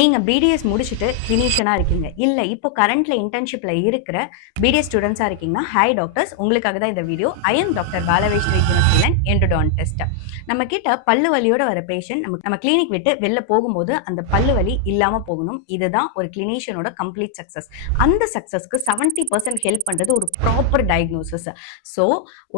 நீங்க பிடிஎஸ் முடிச்சுட்டு கிளினிஷியனா இருக்கீங்க. இல்ல இப்போ கரண்ட்ல இன்டர்ன்ஷிப்ல இருக்கிற பிடிஎஸ் ஸ்டூடண்ட்ஸா இருக்கீங்கன்னா, ஹாய் டாக்டர்ஸ், உங்களுக்காக தான் இந்த video. I am doctor Balaveshwari Gunaseelan, endodontist. நம்ம கிட்ட பல்லு வலியோட வர பேஷண்ட் நம்ம கிளினிக் விட்டு வெளில போகும்போது அந்த பல்லு வலி இல்லாம போகணும். இதுதான் ஒரு கிளினிஷியனோட கம்ப்ளீட் சக்சஸ். அந்த சக்சஸ்க்கு 70% ஹெல்ப் பண்றது ஒரு ப்ராப்பர் டயக்னோசிஸ். ஸோ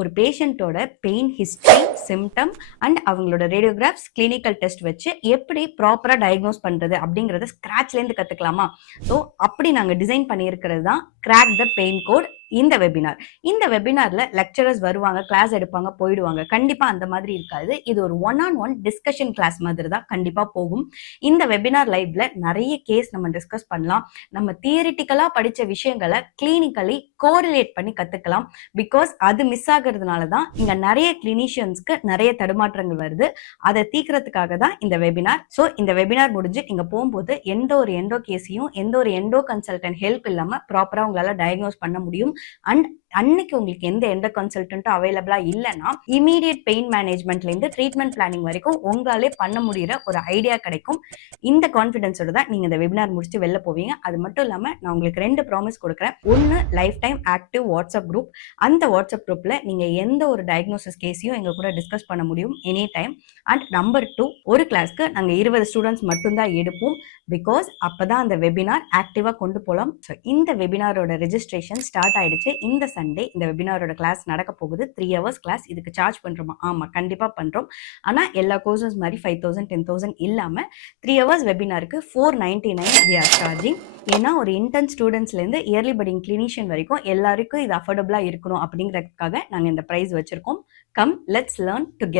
ஒரு பேஷண்ட்டோட பெயின் ஹிஸ்டரி, சிம்டம் அண்ட் அவங்களோட ரேடியோகிராஃப்ஸ், கிளினிக்கல் டெஸ்ட் வச்சு எப்படி ப்ராப்பரா டயக்னோஸ் பண்றது அப்படிங்கறத ஸ்கிராச்லேருந்து கத்துக்கலாமா? ஸோ அப்படி நாங்க டிசைன் பண்ணியிருக்கிறது தான் கிராக் த பெயின் கோட் இந்த வெபினார். இந்த வெபினார்ல லெக்சரர்ஸ் வருவாங்க, கிளாஸ் எடுப்பாங்க, போயிடுவாங்க. கண்டிப்பா அந்த மாதிரி இருக்காது. இது ஒரு ஒன் டிஸ்கஷன் கிளாஸ் மாதிரி தான் கண்டிப்பா போகும். இந்த வெபினார் லைவ்ல நிறைய கேஸ் நம்ம டிஸ்கஸ் பண்ணலாம். நம்ம தியரிட்டிக்கலா படிச்ச விஷயங்களை கிளினிக்கலி கோரிலேட் பண்ணி கத்துக்கலாம். பிகாஸ் அது மிஸ் ஆகிறதுனால தான் இங்க நிறைய கிளினிஷியன்ஸ்க்கு நிறைய தடுமாற்றங்கள் வருது. அதை தீர்க்கறதுக்காக தான் இந்த வெபினார். ஸோ இந்த வெபினார் முடிஞ்சு நீங்க போகும்போது எந்த ஒரு எண்டோ கேஸையும் எந்த ஒரு எண்டோ கன்சல்டன்ட் ஹெல்ப் இல்லாம ப்ராப்பரா உங்களால டயக்னோஸ் பண்ண முடியும். அண்ட் அன்னைக்கு உங்களுக்கு எந்த எண்டோ கன்சல்டன்ட்டும் அவைலபிளா இல்லைன்னா இமீடியட் பெயின் மேனேஜ்மெண்ட்ல இருந்து ட்ரீட்மெண்ட் பிளானிங் வரைக்கும் உங்களாலே பண்ண முடியற ஒரு ஐடியா கிடைக்கும். இந்த கான்ஃபிடன்ஸோட தான் நீங்க இந்த வெபினார் முடிச்சுட்டு வெளில போவீங்க. அது மட்டும் இல்லாம நான் உங்களுக்கு 2 ப்ராமிஸ் கொடுக்குறேன். ஒன்னு, life time active WhatsApp group. அந்த வாட்ஸ்அப் குரூப்ல நீங்க எந்த ஒரு டயக்னோசிஸ் கேஸையும் எங்க கூட டிஸ்கஸ் பண்ண முடியும் எனி டைம். அண்ட் நம்பர் 2, ஒரு கிளாஸ்க்கு நாங்க 20 ஸ்டூடெண்ட்ஸ் மட்டும்தான் எடுப்போம். பிகாஸ் அப்பதான் அந்த வெபினார் ஆக்டிவா கொண்டு போகலாம். ஸோ இந்த வெபினாரோட ரெஜிஸ்ட்ரேஷன் ஸ்டார்ட் ஆயிடுச்சு. இந்த சண்டே இந்த வெபினாரோட கிளாஸ் நடக்க போகுது. 3 hours கிளாஸ். இதுக்கு சார்ஜ் பண்றோமா? ஆமா, கண்டிப்பா பண்றோம். ஆனா எல்லா கோர்சஸ் மாதிரி 5,000 10,000 இல்லாம 3 hours வெபினாருக்கு 499 we are charging. ஏன்னா ஒரு இன்டர்ன் ஸ்டூடெண்ட்ஸ்ல இருந்து இயர்லி பட்டிங் கிளினிஷியன் வரைக்கும் எல்லாருக்கும் இது அஃபோர்டபுளா இருக்கணும் அப்படிங்கிறதுக்காக நாங்க இந்த பிரைஸ் வச்சிருக்கோம். Come, let's learn together.